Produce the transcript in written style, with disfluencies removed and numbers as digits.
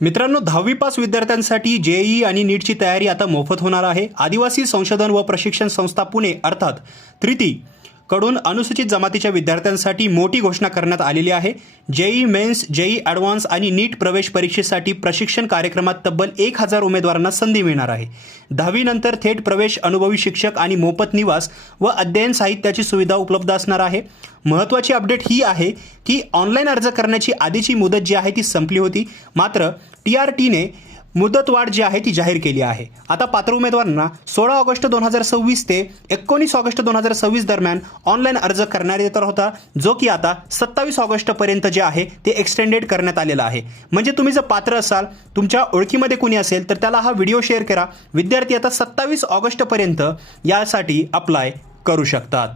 मित्रांनो, 10वी पास विद्यार्थ्यांसाठी जेईई आणि नीटची तयारी आता मोफत होणार आहे. आदिवासी संशोधन व प्रशिक्षण संस्था पुणे अर्थात त्रिती कडून अनुसूचित जमातीच्या विद्यार्थ्यांसाठी मोठी घोषणा करण्यात आलेली आहे. जेईई मेन्स, जेईई ॲडव्हान्स आणि नीट प्रवेश परीक्षेसाठी प्रशिक्षण कार्यक्रमात तब्बल 1000 उमेदवारांना संधी मिळणार आहे. 10वी नंतर थेट प्रवेश, अनुभवी शिक्षक आणि मोफत निवास व अध्ययन साहित्याची सुविधा उपलब्ध असणार आहे. महत्त्वाची अपडेट ही आहे की ऑनलाईन अर्ज करण्याची आधीची मुदत जी आहे ती संपली होती, मात्र TRTने मुदतवाढ जी आहे ती जाहीर केली आहे. आता पात्र उमेदवारांना 16 ऑगस्ट 2026 ते 19 ऑगस्ट 2026 दरम्यान ऑनलाईन अर्ज करण्यात येणार होता, जो की आता 27 ऑगस्टपर्यंत जे आहे ते एक्सटेंडेड करण्यात आलेला आहे. म्हणजे तुम्ही जर पात्र असाल, तुमच्या ओळखीमध्ये कुणी असेल तर त्याला हा व्हिडिओ शेअर करा. विद्यार्थी आता 27 ऑगस्टपर्यंत यासाठी अप्लाय करू शकतात.